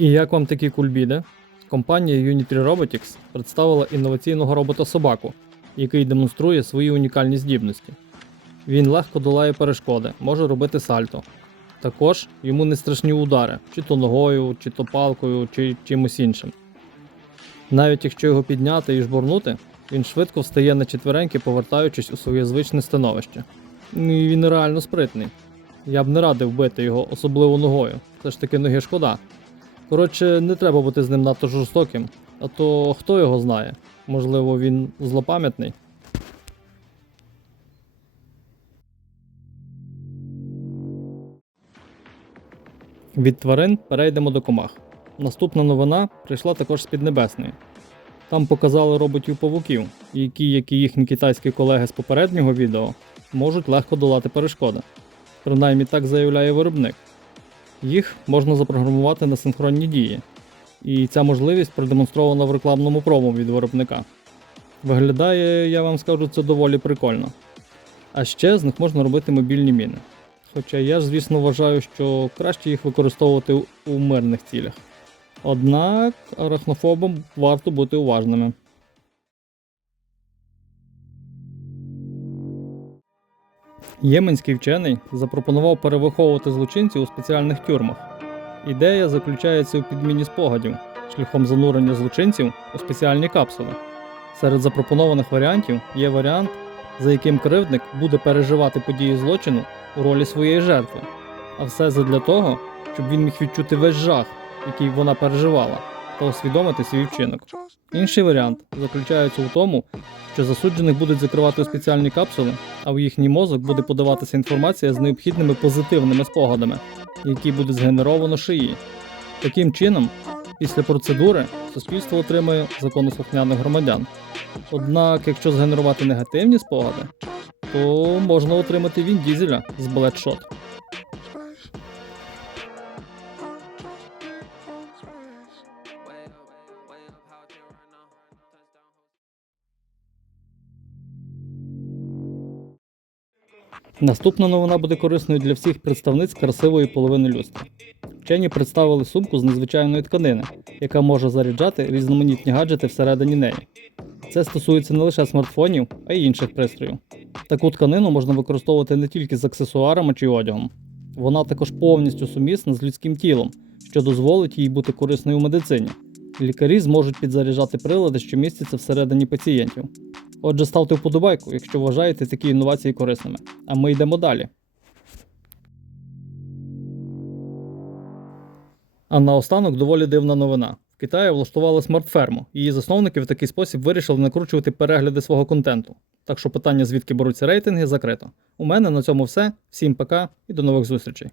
І як вам такі кульбіди? Компанія Unity Robotics представила інноваційного робота-собаку, який демонструє свої унікальні здібності. Він легко долає перешкоди, може робити сальто. Також йому не страшні удари, чи то ногою, чи то палкою, чи чимось іншим. Навіть якщо його підняти і жбурнути, він швидко встає на четвереньки, повертаючись у своє звичне становище. Ну і він реально спритний. Я б не радив бити його, особливо ногою. Все ж таки ноги шкода. Коротше, не треба бути з ним надто жорстоким, а то хто його знає? Можливо, він злопам'ятний. Від тварин перейдемо до комах. Наступна новина прийшла також з Піднебесної. Там показали роботів павуків, які, як і їхні китайські колеги з попереднього відео, можуть легко долати перешкоди. Принаймні так заявляє виробник. Їх можна запрограмувати на синхронні дії, і ця можливість продемонстрована в рекламному промо від виробника. Виглядає, я вам скажу, це доволі прикольно. А ще з них можна робити мобільні міни. Хоча я ж, звісно, вважаю, що краще їх використовувати у- мирних цілях. Однак арахнофобам варто бути уважними. Єменський вчений запропонував перевиховувати злочинців у спеціальних тюрмах. Ідея заключається у підміні спогадів шляхом занурення злочинців у спеціальні капсули. Серед запропонованих варіантів є варіант, за яким кривдник буде переживати події злочину у ролі своєї жертви, а все задля того, щоб він міг відчути весь жах, який вона переживала, та усвідомити свій вчинок. Інший варіант заключається у тому, що засуджених будуть закривати у спеціальні капсули, а в їхній мозок буде подаватися інформація з необхідними позитивними спогадами, які буде згенеровано шиї. Таким чином, після процедури суспільство отримує законослухняних громадян. Однак, якщо згенерувати негативні спогади, то можна отримати він дізеля з Bloodshot. Наступна новина буде корисною для всіх представниць красивої половини людства. Вчені представили сумку з незвичайної тканини, яка може заряджати різноманітні гаджети всередині неї. Це стосується не лише смартфонів, а й інших пристроїв. Таку тканину можна використовувати не тільки з аксесуарами чи одягом. Вона також повністю сумісна з людським тілом, що дозволить їй бути корисною у медицині. Лікарі зможуть підзаряджати прилади, що містяться всередині пацієнтів. Отже, ставте вподобайку, якщо вважаєте такі інновації корисними. А ми йдемо далі. А наостанок доволі дивна новина. В Китаї влаштували смартферму. Її засновники в такий спосіб вирішили накручувати перегляди свого контенту. Так що питання, звідки беруться рейтинги, закрито. У мене на цьому все. Всім пока і до нових зустрічей.